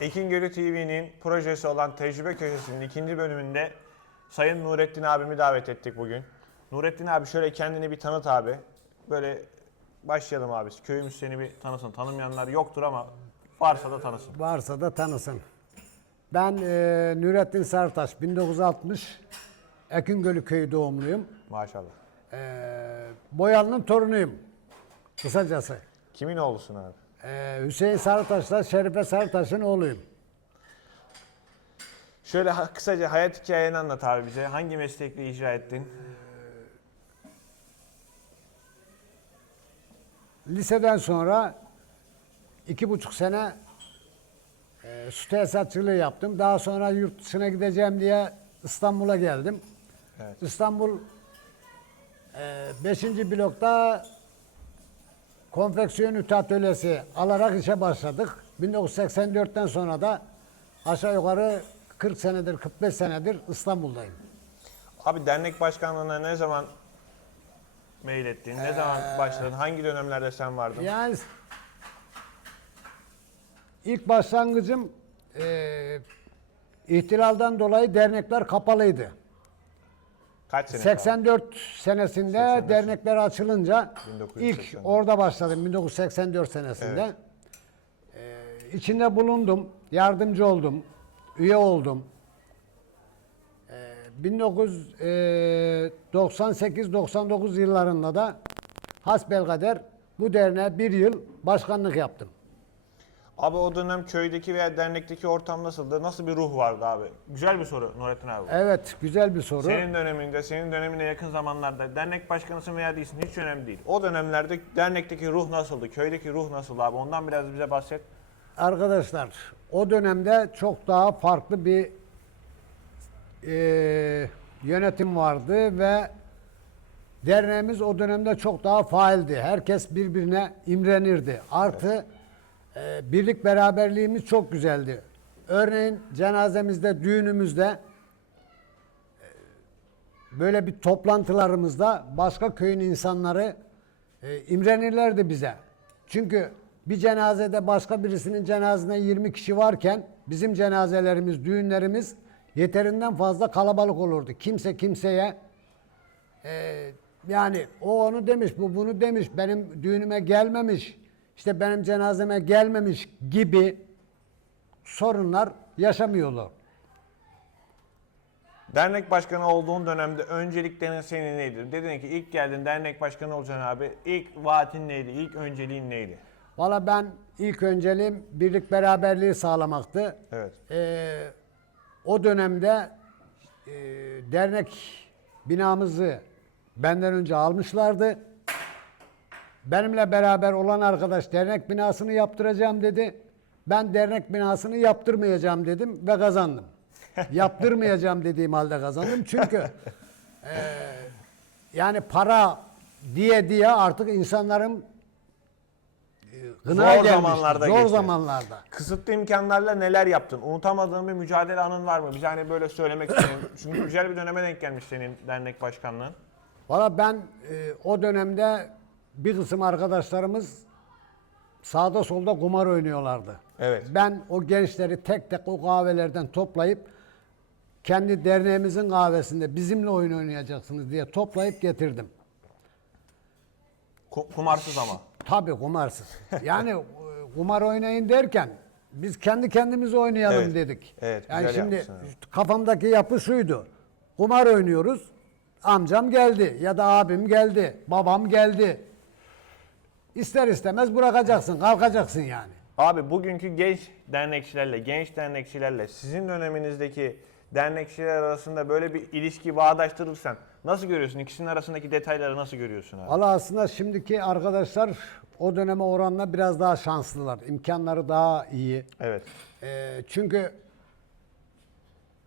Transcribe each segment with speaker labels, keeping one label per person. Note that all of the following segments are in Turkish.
Speaker 1: Ekin Gölü TV'nin projesi olan Tecrübe Köşesi'nin ikinci bölümünde Sayın Nurettin abimi davet ettik bugün. Nurettin abi şöyle kendini bir tanıt abi. Böyle başlayalım abi. Köyümüz seni bir tanısın. Tanımayanlar yoktur ama varsa da tanısın.
Speaker 2: Varsa da tanısın. Ben e, Nurettin Sartaş, 1960 Ekingölü köyü doğumluyum.
Speaker 1: Maşallah.
Speaker 2: E, Boyalı'nın torunuyum. Kısacası.
Speaker 1: Kimin oğlusun abi?
Speaker 2: E, Hüseyin Sartaş'la Şerife Sartaş'ın oğluyum.
Speaker 1: Şöyle ha- kısaca hayat hikayeni anlat abi bize. Hangi meslekle icra ettin?
Speaker 2: Liseden sonra iki buçuk sene e, su tesisatçılığı yaptım. Daha sonra yurt dışına gideceğim diye İstanbul'a geldim.
Speaker 1: Evet.
Speaker 2: İstanbul 5. blokta konfeksiyon ütü atölyesi alarak işe başladık. 1984'ten sonra da aşağı yukarı 40 senedir, 45 senedir İstanbul'dayım.
Speaker 1: Abi dernek başkanlığına ne zaman mail ettin? Ne zaman başladın? Hangi dönemlerde sen vardın?
Speaker 2: Yani ilk başlangıcım e, ihtilaldan dolayı dernekler kapalıydı.
Speaker 1: Kaç sene?
Speaker 2: 84 senesinde
Speaker 1: 84.
Speaker 2: dernekler açılınca
Speaker 1: 1984.
Speaker 2: ilk orada başladım 1984 senesinde. Ee, içinde bulundum, yardımcı oldum, üye oldum. Ee, 1998-99 yıllarında da hasbelkader bu derneğe bir yıl başkanlık yaptım.
Speaker 1: Abi o dönem köydeki veya dernekteki ortam nasıldı? Nasıl bir ruh vardı abi? Güzel bir soru Nurettin abi.
Speaker 2: Evet, güzel bir soru.
Speaker 1: Senin döneminde, senin dönemine yakın zamanlarda dernek başkanısın veya değilsin hiç önemli değil. O dönemlerde dernekteki ruh nasıldı? Köydeki ruh nasıldı abi? Ondan biraz bize bahset.
Speaker 2: Arkadaşlar o dönemde çok daha farklı bir eee, yönetim vardı ve derneğimiz o dönemde çok daha faaldi. Herkes birbirine imrenirdi. Artı eee, birlik beraberliğimiz çok güzeldi. Örneğin cenazemizde, düğünümüzde eee, böyle bir toplantılarımızda başka köyün insanları e, imrenirlerdi bize. Çünkü bir cenazede başka birisinin cenazesinde 20 kişi varken bizim cenazelerimiz, düğünlerimiz yeterinden fazla kalabalık olurdu. Kimse kimseye e, yani o onu demiş, bu bunu demiş, benim düğünüme gelmemiş, işte benim cenazeme gelmemiş gibi sorunlar yaşamıyorlar.
Speaker 1: Dernek başkanı olduğun dönemde önceliklerin senin neydi? Dedin ki ilk geldin dernek başkanı olacaksın abi. İlk vaatin neydi? İlk önceliğin neydi?
Speaker 2: Valla ben ilk önceliğim birlik beraberliği sağlamaktı.
Speaker 1: Evet.
Speaker 2: Ee, o dönemde e, dernek binamızı benden önce almışlardı. Benimle beraber olan arkadaş dernek binasını yaptıracağım dedi. Ben dernek binasını yaptırmayacağım dedim ve kazandım. yaptırmayacağım dediğim halde kazandım. Çünkü e, yani para diye diye artık insanların e, gına
Speaker 1: Zor
Speaker 2: gelmişti.
Speaker 1: zamanlarda
Speaker 2: Zor
Speaker 1: geçti.
Speaker 2: zamanlarda.
Speaker 1: Kısıtlı imkanlarla neler yaptın? Unutamadığın bir mücadele anın var mı? Bize hani böyle söylemek istediğin. Çünkü güzel bir döneme denk gelmiş senin dernek başkanlığın.
Speaker 2: Valla ben e, o dönemde bir kısım arkadaşlarımız sağda solda kumar oynuyorlardı.
Speaker 1: Evet.
Speaker 2: Ben o gençleri tek tek o kahvelerden toplayıp kendi derneğimizin kahvesinde bizimle oyun oynayacaksınız diye toplayıp getirdim.
Speaker 1: Ku- kumarsız ama.
Speaker 2: Tabii kumarsız. Yani e, kumar oynayın derken biz kendi kendimize oynayalım
Speaker 1: Evet.
Speaker 2: dedik.
Speaker 1: Evet,
Speaker 2: yani
Speaker 1: güzel
Speaker 2: şimdi
Speaker 1: yapmışsın,
Speaker 2: kafamdaki yapı şuydu. Kumar oynuyoruz. Amcam geldi ya da abim geldi, babam geldi. İster istemez bırakacaksın, kalkacaksın yani.
Speaker 1: Abi bugünkü genç dernekçilerle, genç dernekçilerle sizin döneminizdeki dernekçiler arasında böyle bir ilişki bağdaştırırsan nasıl görüyorsun? İkisinin arasındaki detayları nasıl görüyorsun abi?
Speaker 2: Valla aslında şimdiki arkadaşlar o döneme oranla biraz daha şanslılar. İmkanları daha iyi.
Speaker 1: Evet.
Speaker 2: Ee, çünkü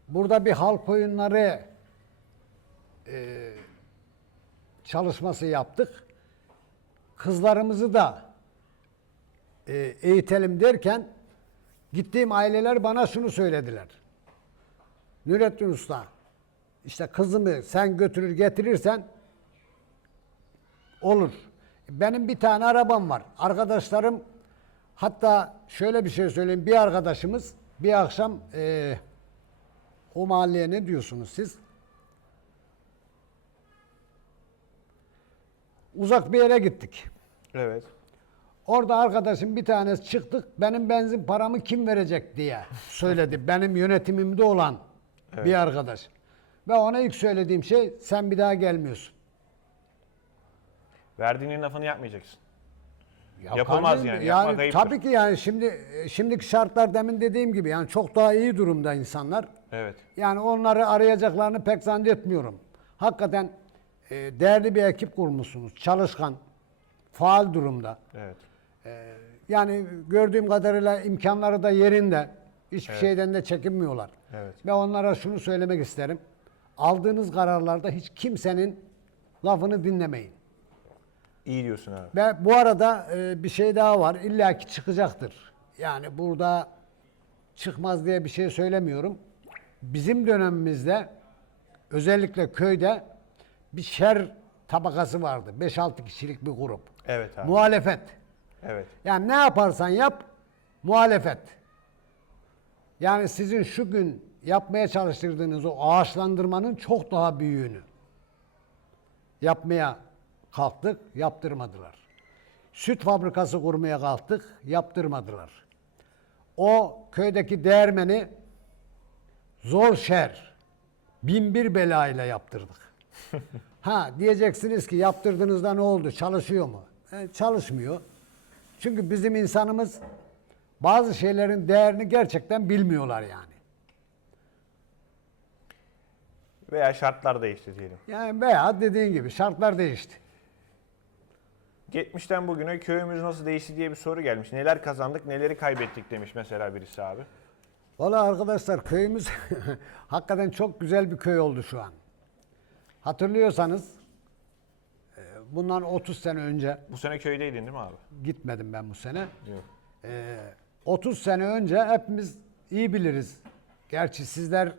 Speaker 2: burada bir halk oyunları e, çalışması yaptık. Kızlarımızı da e, eğitelim derken gittiğim aileler bana şunu söylediler. Nurettin Usta işte kızımı sen götürür getirirsen olur. Benim bir tane arabam var. Arkadaşlarım hatta şöyle bir şey söyleyeyim. Bir arkadaşımız bir akşam e, o mahalleye ne diyorsunuz siz? Uzak bir yere gittik.
Speaker 1: Evet.
Speaker 2: Orada arkadaşım bir tanesi çıktık. Benim benzin paramı kim verecek diye söyledi. Benim yönetimimde olan bir arkadaş. Ve ona ilk söylediğim şey sen bir daha gelmiyorsun.
Speaker 1: Verdiğinin lafını yapmayacaksın.
Speaker 2: Ya
Speaker 1: Yapılmaz yani, yapmak ayıptır.
Speaker 2: tabii ki yani şimdi şimdiki şartlar demin dediğim gibi yani çok daha iyi durumda insanlar.
Speaker 1: Evet.
Speaker 2: Yani onları arayacaklarını pek zannetmiyorum. Hakikaten e, değerli bir ekip kurmuşsunuz. Çalışkan, faal durumda.
Speaker 1: Evet.
Speaker 2: Yani gördüğüm kadarıyla imkanları da yerinde. Hiçbir şeyden de çekinmiyorlar.
Speaker 1: Evet.
Speaker 2: Ve onlara şunu söylemek isterim. Aldığınız kararlarda hiç kimsenin lafını dinlemeyin.
Speaker 1: İyi diyorsun abi.
Speaker 2: Ve bu arada e, bir şey daha var. İlla ki çıkacaktır. Yani burada çıkmaz diye bir şey söylemiyorum. Bizim dönemimizde özellikle köyde bir şer tabakası vardı. 5-6 kişilik bir grup.
Speaker 1: Evet abi.
Speaker 2: Muhalefet.
Speaker 1: Evet.
Speaker 2: Yani ne yaparsan yap muhalefet. Yani sizin şu gün yapmaya çalıştırdığınız o ağaçlandırmanın çok daha büyüğünü yapmaya kalktık, yaptırmadılar. Süt fabrikası kurmaya kalktık, yaptırmadılar. O köydeki değermeni zor şer, bin bir belayla yaptırdık. ha diyeceksiniz ki yaptırdığınızda ne oldu, çalışıyor mu? E, çalışmıyor. Çünkü bizim insanımız bazı şeylerin değerini gerçekten bilmiyorlar yani.
Speaker 1: Veya şartlar değişti diyelim.
Speaker 2: Yani veya dediğin gibi şartlar değişti.
Speaker 1: 70'ten bugüne köyümüz nasıl değişti diye bir soru gelmiş. Neler kazandık, neleri kaybettik demiş mesela birisi abi.
Speaker 2: Valla arkadaşlar köyümüz hakikaten çok güzel bir köy oldu şu an. Hatırlıyorsanız e, bundan 30 sene önce
Speaker 1: Bu sene köydeydin değil mi abi?
Speaker 2: gitmedim ben bu sene.
Speaker 1: Yok.
Speaker 2: E, 30 sene önce hepimiz iyi biliriz. Gerçi sizler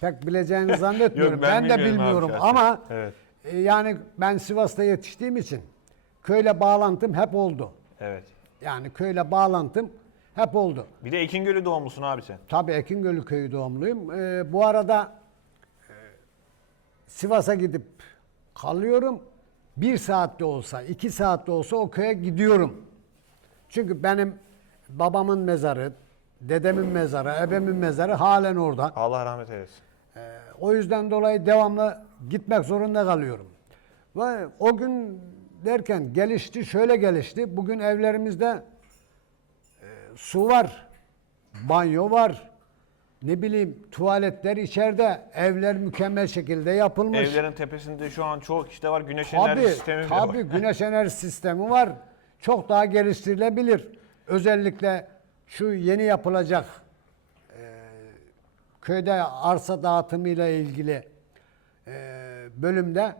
Speaker 2: pek bileceğini zannetmiyorum.
Speaker 1: Yok,
Speaker 2: ben,
Speaker 1: ben
Speaker 2: de
Speaker 1: bilmiyorum abi
Speaker 2: bilmiyorum ama
Speaker 1: Evet.
Speaker 2: e, yani ben Sivas'ta yetiştiğim için köyle bağlantım hep oldu.
Speaker 1: Evet.
Speaker 2: Yani köyle bağlantım hep oldu.
Speaker 1: Bir de Ekingöl'ü doğumlusun abi sen.
Speaker 2: Tabii Ekingölü köyü doğumluyum. Ee, bu arada e, Sivas'a gidip kalıyorum. Bir saatte olsa, iki saatte olsa o köye gidiyorum. Çünkü benim babamın mezarı, dedemin mezarı, ebemin mezarı halen orada.
Speaker 1: Allah rahmet eylesin.
Speaker 2: Ee, o yüzden dolayı devamlı gitmek zorunda kalıyorum. Ve o gün derken gelişti, şöyle gelişti. Bugün evlerimizde e, su var, banyo var, ne bileyim tuvaletler içeride, evler mükemmel şekilde yapılmış.
Speaker 1: Evlerin tepesinde şu an çoğu kişide var. Güneş enerji
Speaker 2: Tabii,
Speaker 1: sistemi bile
Speaker 2: tabii
Speaker 1: var.
Speaker 2: güneş enerji sistemi var. Çok daha geliştirilebilir. Özellikle şu yeni yapılacak e, köyde arsa dağıtımıyla ilgili e, bölümde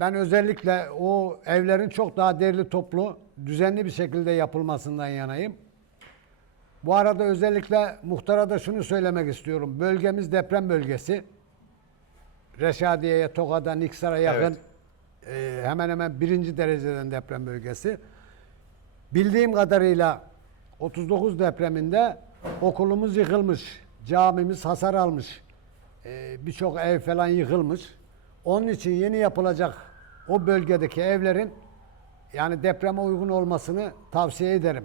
Speaker 2: ben özellikle o evlerin çok daha derli toplu, düzenli bir şekilde yapılmasından yanayım. Bu arada özellikle muhtara da şunu söylemek istiyorum. Bölgemiz deprem bölgesi. Reşadiye'ye, Tokat'a, Niksar'a yakın e, hemen hemen birinci dereceden deprem bölgesi. Bildiğim kadarıyla 39 depreminde okulumuz yıkılmış, camimiz hasar almış, e, birçok ev falan yıkılmış. Onun için yeni yapılacak o bölgedeki evlerin yani depreme uygun olmasını tavsiye ederim.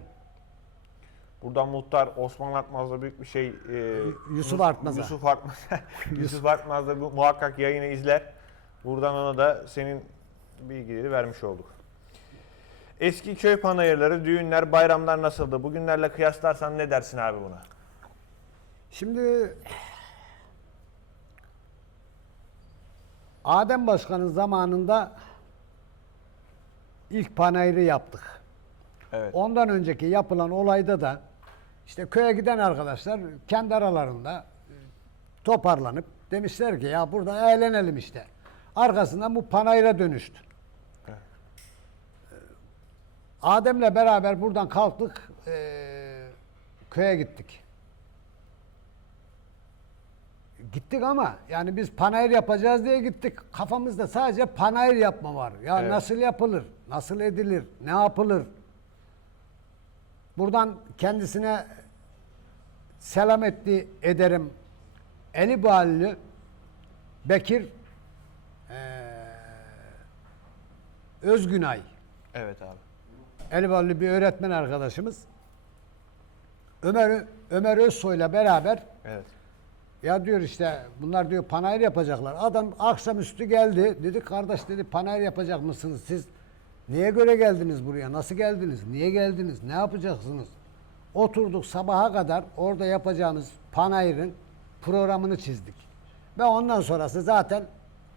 Speaker 1: Buradan muhtar Osman Artmaz'da büyük bir şey... e,
Speaker 2: Yusuf
Speaker 1: Yus-
Speaker 2: Artmaz'a.
Speaker 1: Yusuf Artmaz. Yusuf Artmaz da muhakkak yayını izler. Buradan ona da senin bilgileri vermiş olduk. Eski köy panayırları, düğünler, bayramlar nasıldı? Bugünlerle kıyaslarsan ne dersin abi buna?
Speaker 2: Şimdi Adem Başkan'ın zamanında ilk panayırı yaptık.
Speaker 1: Evet.
Speaker 2: Ondan önceki yapılan olayda da işte köye giden arkadaşlar kendi aralarında e, toparlanıp demişler ki ya burada eğlenelim işte. Arkasından bu panayıra dönüştü.
Speaker 1: Evet.
Speaker 2: Ee, Adem'le beraber buradan kalktık e, köye gittik. Gittik ama yani biz panayır yapacağız diye gittik. Kafamızda sadece panayır yapma var. Ya
Speaker 1: Evet.
Speaker 2: nasıl yapılır? Nasıl edilir? Ne yapılır? Buradan kendisine selametli ederim Eli Bağlı Bekir eee Özgünay
Speaker 1: Evet abi.
Speaker 2: Elballı bir öğretmen arkadaşımız. Ömer Ömer Özsoy'la beraber
Speaker 1: Evet.
Speaker 2: ya diyor işte bunlar diyor panayır yapacaklar. Adam akşamüstü geldi. Dedi kardeş dedi panayır yapacak mısınız siz? Niye göre geldiniz buraya? Nasıl geldiniz? Niye geldiniz? Ne yapacaksınız? Oturduk sabaha kadar orada yapacağımız panayırın programını çizdik. Ve ondan sonrası zaten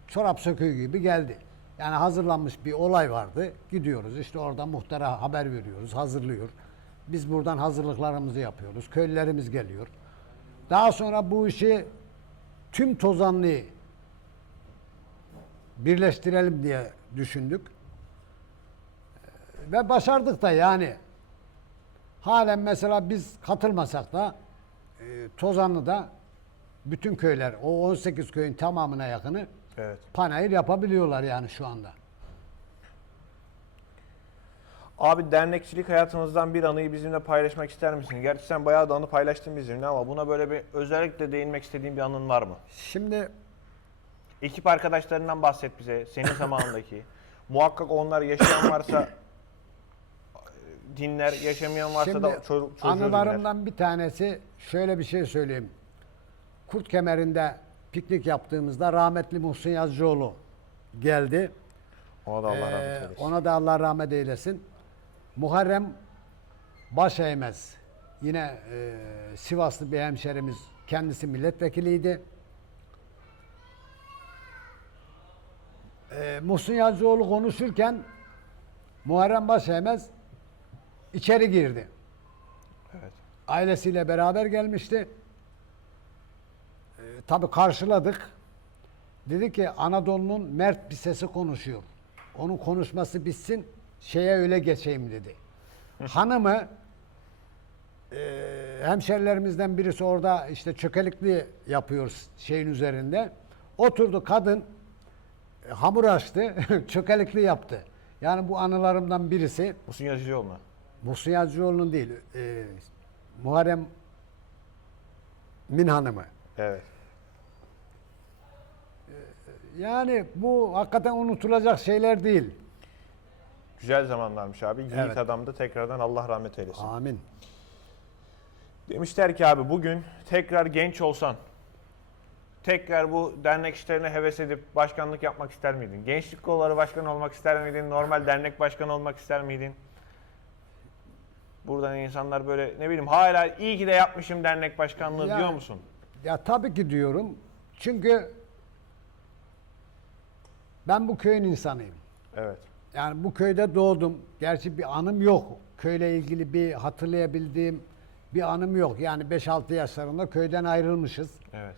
Speaker 2: çorap söküğü gibi geldi. Yani hazırlanmış bir olay vardı. Gidiyoruz işte orada muhtara haber veriyoruz, hazırlıyor. Biz buradan hazırlıklarımızı yapıyoruz. Köylülerimiz geliyor. Daha sonra bu işi tüm Tozanlı'yı birleştirelim diye düşündük. Ve başardık da yani. Halen mesela biz katılmasak da e, Tozanlı'da bütün köyler, o 18 köyün tamamına yakını
Speaker 1: Evet.
Speaker 2: panayır yapabiliyorlar yani şu anda.
Speaker 1: Abi dernekçilik hayatınızdan bir anıyı bizimle paylaşmak ister misin? Gerçi sen bayağı da anı paylaştın bizimle ama buna böyle bir özellikle değinmek istediğin bir anın var mı?
Speaker 2: Şimdi
Speaker 1: Ekip arkadaşlarından bahset bize, senin zamanındaki. Muhakkak onlar yaşayan varsa dinler, yaşamayan varsa
Speaker 2: Şimdi
Speaker 1: da ço- çocuğu dinler.
Speaker 2: anılarımdan bir tanesi şöyle bir şey söyleyeyim. Kurt kemerinde piknik yaptığımızda rahmetli Muhsin Yazıcıoğlu geldi.
Speaker 1: Ona da Allah rahmet
Speaker 2: Ee,
Speaker 1: eylesin.
Speaker 2: ona da Allah rahmet eylesin. Muharrem Başeymez yine e, Sivaslı bir hemşerimiz kendisi milletvekiliydi. Ee, Muhsin Yazıcıoğlu konuşurken Muharrem Başeymez içeri girdi.
Speaker 1: Evet.
Speaker 2: Ailesiyle beraber gelmişti. Ee, tabii karşıladık. Dedi ki Anadolu'nun mert bir sesi konuşuyor. Onun konuşması bitsin, şeye öyle geçeyim dedi. Hanımı e, hemşerilerimizden birisi orada işte çökelikli yapıyoruz şeyin üzerinde. Oturdu kadın e, hamur açtı, çökelikli yaptı. Yani bu anılarımdan birisi.
Speaker 1: Musun Yazıcıoğlu'na.
Speaker 2: Muhsin Yazıcıoğlu'nun değil, e, Muharrem Min Hanım'ı.
Speaker 1: Evet.
Speaker 2: Yani bu hakikaten unutulacak şeyler değil.
Speaker 1: Güzel zamanlarmış abi. Yiğit
Speaker 2: Evet.
Speaker 1: adamdı. Tekrardan Allah rahmet eylesin.
Speaker 2: Amin.
Speaker 1: Demişler ki abi bugün tekrar genç olsan, tekrar bu dernek işlerine heves edip başkanlık yapmak ister miydin? Gençlik kolları başkan olmak ister miydin? Normal dernek başkanı olmak ister miydin? Buradan insanlar böyle ne bileyim hala iyi ki de yapmışım dernek başkanlığı
Speaker 2: Ya-
Speaker 1: diyor musun?
Speaker 2: Ya tabii ki diyorum. Çünkü ben bu köyün insanıyım.
Speaker 1: Evet.
Speaker 2: Yani bu köyde doğdum. Gerçi bir anım yok. Köyle ilgili bir hatırlayabildiğim bir anım yok. Yani 5-6 yaşlarında köyden ayrılmışız.
Speaker 1: Evet.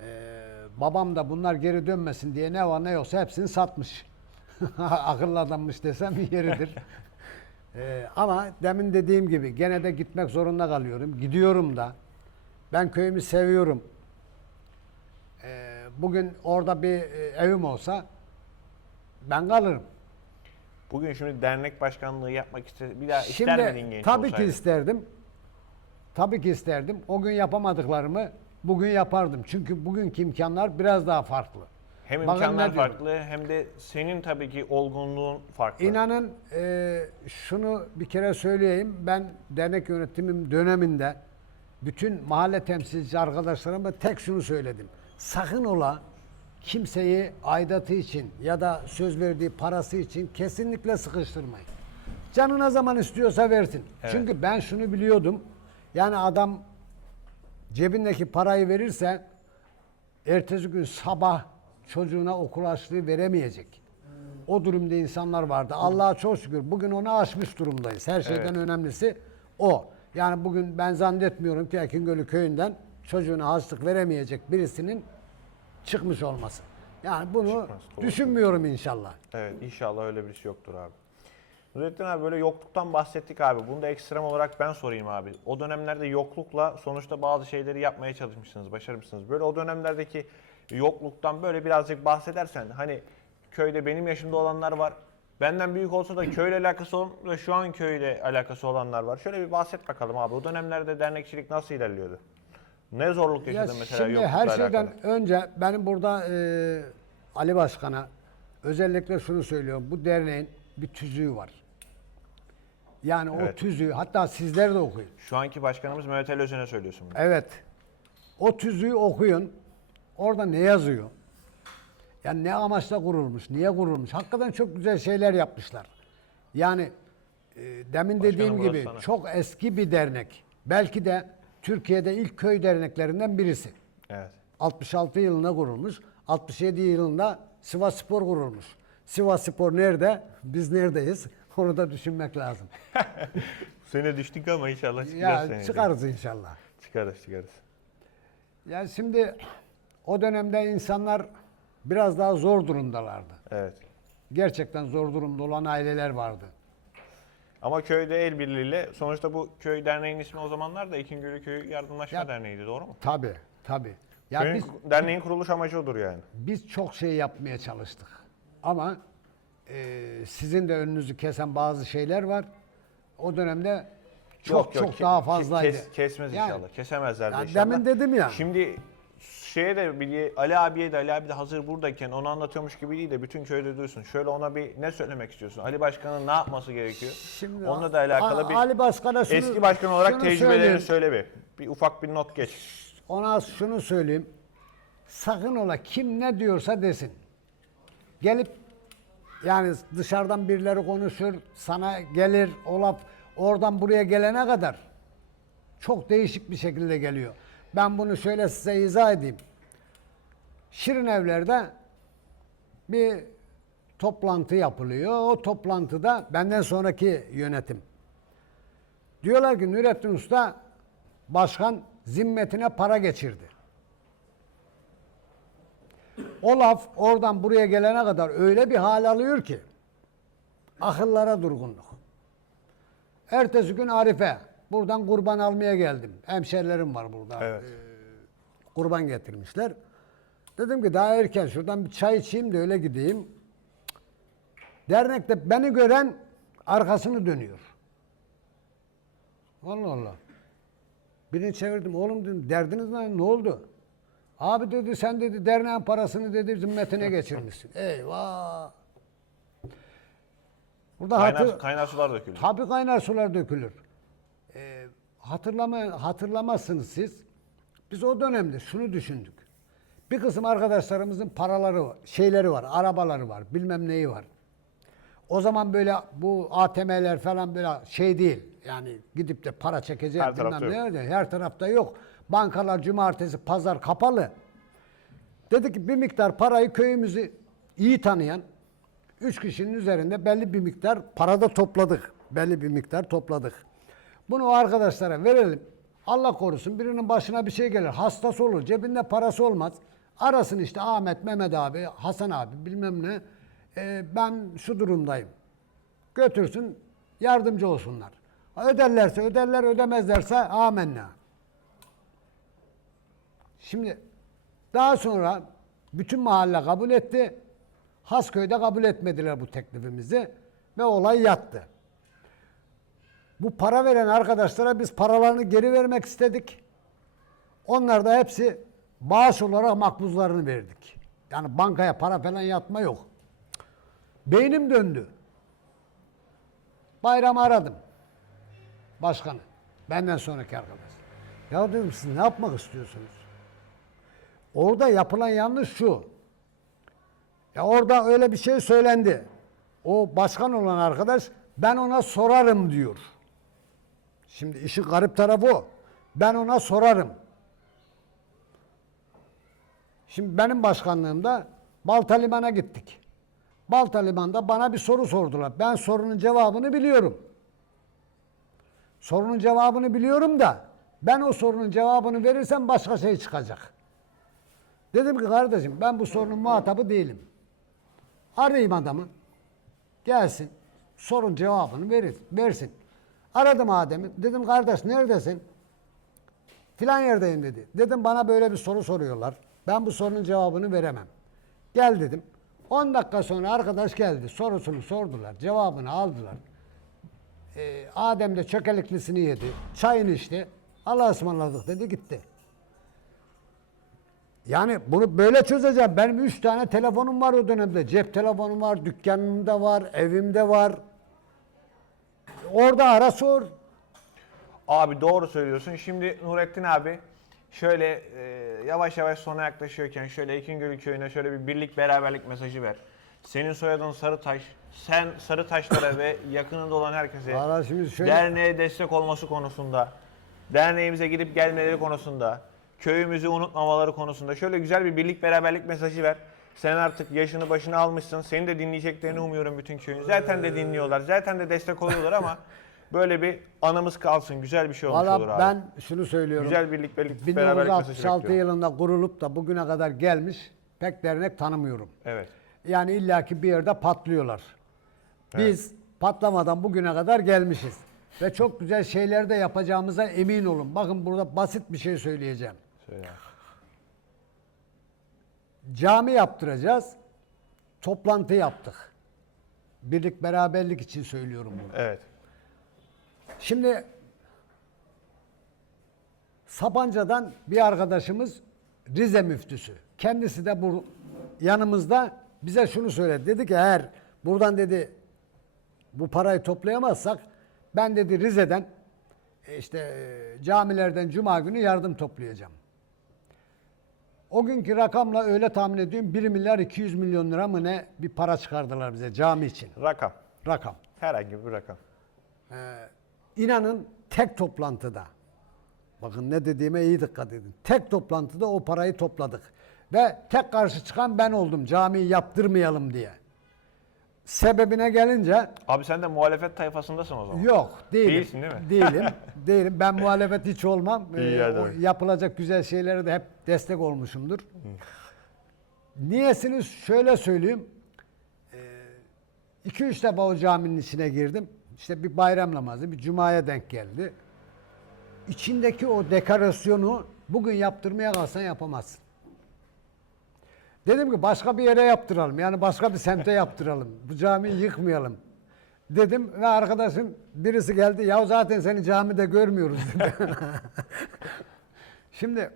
Speaker 2: Ee, babam da bunlar geri dönmesin diye ne var ne yoksa hepsini satmış. Akıllı adammış desem yeridir. Ee, ama demin dediğim gibi gene de gitmek zorunda kalıyorum. Gidiyorum da. Ben köyümü seviyorum. Ee, bugün orada bir e, evim olsa ben kalırım.
Speaker 1: Bugün şimdi dernek başkanlığı yapmak ister, bir daha ister
Speaker 2: Şimdi
Speaker 1: miydin genç
Speaker 2: tabii ki
Speaker 1: olsaydın?
Speaker 2: isterdim. Tabii ki isterdim. O gün yapamadıklarımı bugün yapardım. Çünkü bugünkü imkanlar biraz daha farklı.
Speaker 1: Hem
Speaker 2: Bakın
Speaker 1: imkanlar
Speaker 2: diyorum.
Speaker 1: farklı hem de senin tabii ki olgunluğun farklı.
Speaker 2: İnanın e, şunu bir kere söyleyeyim. Ben dernek yönetimim döneminde bütün mahalle temsilci arkadaşlarıma tek şunu söyledim. Sakın ola kimseyi aidatı için ya da söz verdiği parası için kesinlikle sıkıştırmayın. Canı ne zaman istiyorsa versin.
Speaker 1: Evet.
Speaker 2: Çünkü ben şunu biliyordum. Yani adam cebindeki parayı verirse ertesi gün sabah çocuğuna okul açlığı veremeyecek. O durumda insanlar vardı. Allah'a çok şükür bugün onu aşmış durumdayız. Her şeyden
Speaker 1: Evet.
Speaker 2: önemlisi o. Yani bugün ben zannetmiyorum ki Ekingölü köyünden çocuğuna harçlık veremeyecek birisinin çıkmış olması. Yani bunu
Speaker 1: Çıkmaz, doğru.
Speaker 2: düşünmüyorum inşallah.
Speaker 1: Evet inşallah öyle birisi yoktur abi. Nurettin abi böyle yokluktan bahsettik abi. Bunu da ekstrem olarak ben sorayım abi. O dönemlerde yoklukla sonuçta bazı şeyleri yapmaya çalışmışsınız, başarmışsınız. Böyle o dönemlerdeki yokluktan böyle birazcık bahsedersen hani köyde benim yaşımda olanlar var. Benden büyük olsa da köyle alakası olan ve şu an köyle alakası olanlar var. Şöyle bir bahset bakalım abi. O dönemlerde dernekçilik nasıl ilerliyordu? Ne zorluk
Speaker 2: Ya
Speaker 1: yaşadın mesela
Speaker 2: şimdi her şeyden
Speaker 1: alakalı?
Speaker 2: önce benim burada e, Ali Başkan'a özellikle şunu söylüyorum. Bu derneğin bir tüzüğü var. Yani o
Speaker 1: Evet.
Speaker 2: tüzüğü hatta sizler de okuyun.
Speaker 1: Şu anki başkanımız Mehmet Ali Özen'e söylüyorsun bunu.
Speaker 2: Evet. O tüzüğü okuyun. Orada ne yazıyor? Yani ne amaçla kurulmuş, niye kurulmuş? Hakikaten çok güzel şeyler yapmışlar. Yani e, demin dediğim
Speaker 1: burası
Speaker 2: gibi
Speaker 1: sana.
Speaker 2: çok eski bir dernek. Belki de Türkiye'de ilk köy derneklerinden birisi.
Speaker 1: Evet.
Speaker 2: 66 yılında kurulmuş. 67 yılında Sivas Spor kurulmuş. Sivas Spor nerede? Biz neredeyiz? Onu da düşünmek lazım.
Speaker 1: Bu sene düştük ama inşallah çıkacağız
Speaker 2: ya
Speaker 1: seneye.
Speaker 2: çıkarız inşallah.
Speaker 1: Çıkarız çıkarız.
Speaker 2: Yani şimdi o dönemde insanlar biraz daha zor durumdalardı.
Speaker 1: Evet.
Speaker 2: Gerçekten zor durumda olan aileler vardı.
Speaker 1: Ama köyde el birliğiyle sonuçta bu köy derneğin ismi o zamanlar da İkingölü Köyü Yardımlaşma
Speaker 2: Ya-
Speaker 1: Derneği'ydi doğru mu?
Speaker 2: Tabii, tabii. Ya
Speaker 1: Köyün,
Speaker 2: biz
Speaker 1: derneğin kuruluş amacı odur yani.
Speaker 2: biz çok şey yapmaya çalıştık. Ama e, sizin de önünüzü kesen bazı şeyler var. O dönemde çok çok
Speaker 1: ke-
Speaker 2: daha
Speaker 1: ke-
Speaker 2: fazlaydı.
Speaker 1: kes- kesmez
Speaker 2: Yani-
Speaker 1: inşallah. Kesemezler de
Speaker 2: Ya
Speaker 1: inşallah.
Speaker 2: demin dedim ya.
Speaker 1: Şimdi şeye de bir Ali abiye de Ali abi de hazır buradayken onu anlatıyormuş gibi değil de bütün köyde duysun. Şöyle ona bir ne söylemek istiyorsun? Ali Başkan'ın ne yapması gerekiyor?
Speaker 2: Şimdi
Speaker 1: Onunla da alakalı
Speaker 2: A-
Speaker 1: bir
Speaker 2: Ali Başkan'a şunu,
Speaker 1: eski başkan olarak
Speaker 2: şunu
Speaker 1: tecrübelerini
Speaker 2: söyleyeyim.
Speaker 1: söyle bir. Bir ufak bir not geç.
Speaker 2: Ona şunu söyleyeyim. Sakın ola kim ne diyorsa desin. Gelip yani dışarıdan birileri konuşur, sana gelir o laf oradan buraya gelene kadar çok değişik bir şekilde geliyor. Ben bunu şöyle size izah edeyim. Şirin evlerde bir toplantı yapılıyor. O toplantıda benden sonraki yönetim. Diyorlar ki Nurettin Usta başkan zimmetine para geçirdi. O laf oradan buraya gelene kadar öyle bir hal alıyor ki akıllara durgunluk. Ertesi gün Arife buradan kurban almaya geldim. Hemşerilerim var burada.
Speaker 1: Evet.
Speaker 2: Kurban getirmişler. Dedim ki daha erken şuradan bir çay içeyim de öyle gideyim. Dernekte beni gören arkasını dönüyor. Allah Allah. Birini çevirdim. Oğlum dedim derdiniz ne? Ne oldu? Abi dedi sen dedi derneğin parasını dedi zimmetine geçirmişsin. Eyvah. Burada
Speaker 1: Kaynar,
Speaker 2: hatır,
Speaker 1: kaynar sular döküldü.
Speaker 2: tabii kaynar sular dökülür. Hatırlama, hatırlamazsınız siz. Biz o dönemde şunu düşündük. Bir kısım arkadaşlarımızın paraları şeyleri var, arabaları var, bilmem neyi var. O zaman böyle bu ATM'ler falan böyle şey değil. Yani gidip de para çekecek
Speaker 1: Her
Speaker 2: bilmem
Speaker 1: yok.
Speaker 2: ne. Her tarafta yok. Bankalar cumartesi, pazar kapalı. Dedi ki bir miktar parayı köyümüzü iyi tanıyan üç kişinin üzerinde belli bir miktar parada topladık. Belli bir miktar topladık. Bunu arkadaşlara verelim. Allah korusun birinin başına bir şey gelir. Hastası olur. Cebinde parası olmaz. Arasın işte Ahmet, Mehmet abi, Hasan abi bilmem ne. Ee, ben şu durumdayım. Götürsün yardımcı olsunlar. Öderlerse öderler ödemezlerse amenna. Şimdi daha sonra bütün mahalle kabul etti. Hasköy'de kabul etmediler bu teklifimizi ve olay yattı. Bu para veren arkadaşlara biz paralarını geri vermek istedik. Onlar da hepsi bağış olarak makbuzlarını verdik. Yani bankaya para falan yatma yok. Beynim döndü. Bayramı aradım. Başkanı. Benden sonraki arkadaş. Ya dedim siz ne yapmak istiyorsunuz? Orada yapılan yanlış şu. Ya orada öyle bir şey söylendi. O başkan olan arkadaş ben ona sorarım diyor. Şimdi işin garip tarafı o. Ben ona sorarım. Şimdi benim başkanlığımda Balta Liman'a gittik. Balta Liman'da bana bir soru sordular. Ben sorunun cevabını biliyorum. Sorunun cevabını biliyorum da ben o sorunun cevabını verirsem başka şey çıkacak. Dedim ki kardeşim ben bu sorunun muhatabı değilim. Arayayım adamı. Gelsin. Sorun cevabını verir, versin. Aradım Adem'i. Dedim kardeş neredesin? Filan yerdeyim dedi. Dedim bana böyle bir soru soruyorlar. Ben bu sorunun cevabını veremem. Gel dedim. 10 dakika sonra arkadaş geldi. Sorusunu sordular. Cevabını aldılar. Ee, Adem de çökeliklisini yedi. Çayını içti. Allah'a ısmarladık dedi gitti. Yani bunu böyle çözeceğim. Benim üç tane telefonum var o dönemde. Cep telefonum var, dükkanımda var, evimde var. Orada ara sor.
Speaker 1: Abi doğru söylüyorsun. Şimdi Nurettin abi şöyle e, yavaş yavaş sona yaklaşıyorken şöyle Ekingölü köyüne şöyle bir birlik beraberlik mesajı ver. Senin soyadın Sarıtaş. Sen Sarıtaşlara ve yakınında olan herkese
Speaker 2: Valla şimdi şöyle-
Speaker 1: derneğe destek olması konusunda, derneğimize gidip gelmeleri konusunda, köyümüzü unutmamaları konusunda şöyle güzel bir birlik beraberlik mesajı ver. Sen artık yaşını başına almışsın. Seni de dinleyeceklerini umuyorum bütün köyün. Zaten de dinliyorlar. Zaten de destek oluyorlar ama böyle bir anımız kalsın. Güzel bir şey olmuş olur
Speaker 2: Valla
Speaker 1: abi.
Speaker 2: ben şunu söylüyorum.
Speaker 1: Güzel birlik birlik beraberlik mesajı
Speaker 2: 1966
Speaker 1: bekliyorum.
Speaker 2: yılında kurulup da bugüne kadar gelmiş pek dernek tanımıyorum.
Speaker 1: Evet.
Speaker 2: Yani illaki bir yerde patlıyorlar. Biz patlamadan bugüne kadar gelmişiz. Ve çok güzel şeyler de yapacağımıza emin olun. Bakın burada basit bir şey söyleyeceğim.
Speaker 1: Söyle.
Speaker 2: Cami yaptıracağız. Toplantı yaptık. Birlik beraberlik için söylüyorum bunu.
Speaker 1: Evet.
Speaker 2: Şimdi Sapanca'dan bir arkadaşımız Rize müftüsü. Kendisi de bu yanımızda bize şunu söyledi. Dedi ki eğer buradan dedi bu parayı toplayamazsak ben dedi Rize'den e, işte e, camilerden cuma günü yardım toplayacağım. O günkü rakamla öyle tahmin ediyorum 1 milyar 200 milyon lira mı ne bir para çıkardılar bize cami için.
Speaker 1: Rakam.
Speaker 2: Rakam.
Speaker 1: Herhangi bir rakam.
Speaker 2: İnanın tek toplantıda, bakın ne dediğime iyi dikkat edin. Tek toplantıda o parayı topladık. Ve tek karşı çıkan ben oldum camiyi yaptırmayalım diye. Sebebine gelince
Speaker 1: Abi sen de muhalefet tayfasındasın o zaman.
Speaker 2: yok değilim.
Speaker 1: Değilsin değil mi?
Speaker 2: Değilim. değilim. Ben muhalefet hiç olmam.
Speaker 1: İyi
Speaker 2: Ee, o yapılacak güzel şeylere de hep destek olmuşumdur. Niyesini şöyle söyleyeyim. 2-3 defa o caminin içine girdim. İşte bir bayram namazı, bir cumaya denk geldi. İçindeki o dekorasyonu bugün yaptırmaya kalksan yapamazsın. Dedim ki başka bir yere yaptıralım. Yani başka bir semte yaptıralım. Bu camiyi yıkmayalım. Dedim ve arkadaşım birisi geldi. Ya zaten seni camide görmüyoruz dedi. Şimdi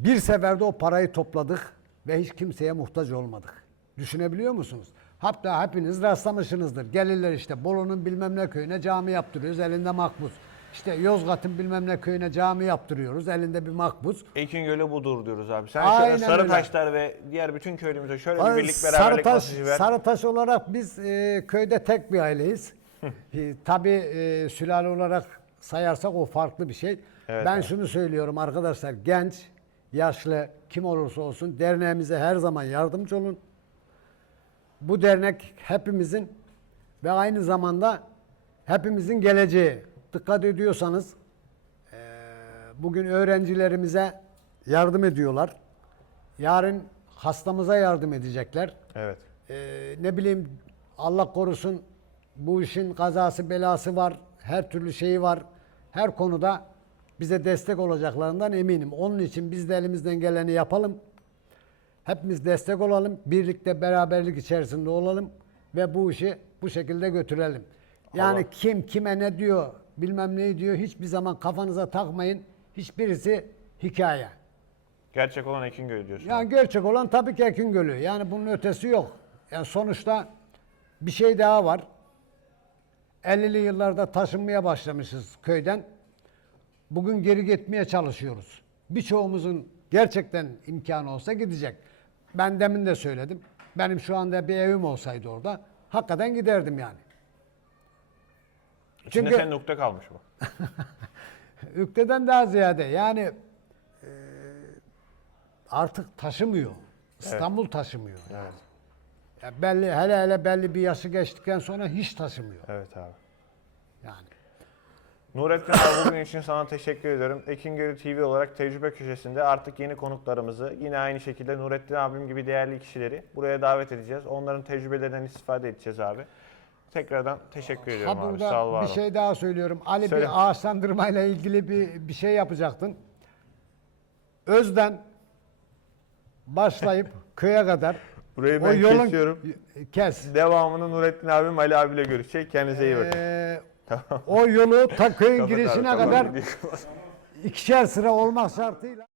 Speaker 2: bir seferde o parayı topladık ve hiç kimseye muhtaç olmadık. Düşünebiliyor musunuz? Hatta hepiniz rastlamışsınızdır. Gelirler işte Bolu'nun bilmem ne köyüne cami yaptırıyoruz elinde makbuz. İşte Yozgat'ın bilmem ne köyüne cami yaptırıyoruz elinde bir makbuz.
Speaker 1: Ekingöl'ü budur diyoruz abi. Sen
Speaker 2: Aynen
Speaker 1: şöyle
Speaker 2: öyle.
Speaker 1: Sarıtaşlar ve diğer bütün köylümüze şöyle bir birlik beraberlik
Speaker 2: Sarıtaş,
Speaker 1: mesajı ver.
Speaker 2: Sarıtaş olarak biz e, köyde tek bir aileyiz. e, tabii e, sülale olarak sayarsak o farklı bir şey.
Speaker 1: Evet,
Speaker 2: ben
Speaker 1: evet.
Speaker 2: şunu söylüyorum arkadaşlar genç, yaşlı kim olursa olsun derneğimize her zaman yardımcı olun. Bu dernek hepimizin ve aynı zamanda hepimizin geleceği. Dikkat ediyorsanız eee, bugün öğrencilerimize yardım ediyorlar. Yarın hastamıza yardım edecekler.
Speaker 1: Evet.
Speaker 2: Eee, ne bileyim Allah korusun bu işin kazası belası var. Her türlü şeyi var. Her konuda bize destek olacaklarından eminim. Onun için biz de elimizden geleni yapalım. Hepimiz destek olalım. Birlikte beraberlik içerisinde olalım. Ve bu işi bu şekilde götürelim. Yani
Speaker 1: Allah-
Speaker 2: kim kime ne diyor bilmem ne diyor hiçbir zaman kafanıza takmayın. Hiçbirisi hikaye.
Speaker 1: Gerçek olan Ekingöl diyorsun.
Speaker 2: Yani gerçek olan tabii ki Ekin Gölü. Yani bunun ötesi yok. Yani sonuçta bir şey daha var. 50'li yıllarda taşınmaya başlamışız köyden. Bugün geri gitmeye çalışıyoruz. Birçoğumuzun gerçekten imkanı olsa gidecek. Ben demin de söyledim. Benim şu anda bir evim olsaydı orada hakikaten giderdim yani.
Speaker 1: İçinde
Speaker 2: çünkü-
Speaker 1: senin nokta kalmış bu.
Speaker 2: Ükteden daha ziyade yani e, artık taşımıyor. İstanbul taşımıyor.
Speaker 1: Evet.
Speaker 2: Ya belli hele hele belli bir yaşı geçtikten sonra hiç taşımıyor.
Speaker 1: Evet abi.
Speaker 2: Yani
Speaker 1: Nurettin abi bugün için sana teşekkür ediyorum. Ekingölü TV olarak tecrübe köşesinde artık yeni konuklarımızı yine aynı şekilde Nurettin abim gibi değerli kişileri buraya davet edeceğiz. Onların tecrübelerinden istifade edeceğiz abi. Tekrardan teşekkür ediyorum
Speaker 2: ha
Speaker 1: abi.
Speaker 2: burada
Speaker 1: Sağ ol var
Speaker 2: bir
Speaker 1: ol.
Speaker 2: şey daha söylüyorum. Ali
Speaker 1: Söyle.
Speaker 2: bir ağaçlandırmayla ilgili bir bir şey yapacaktın. Özden başlayıp köye kadar
Speaker 1: Burayı ben kesiyorum.
Speaker 2: kes.
Speaker 1: Devamını Nurettin abim Ali abiyle görüşecek. Kendinize iyi bakın.
Speaker 2: Ee, o yolu ta köyün
Speaker 1: Kapat abi,
Speaker 2: girişine kadar ikişer sıra olmak şartıyla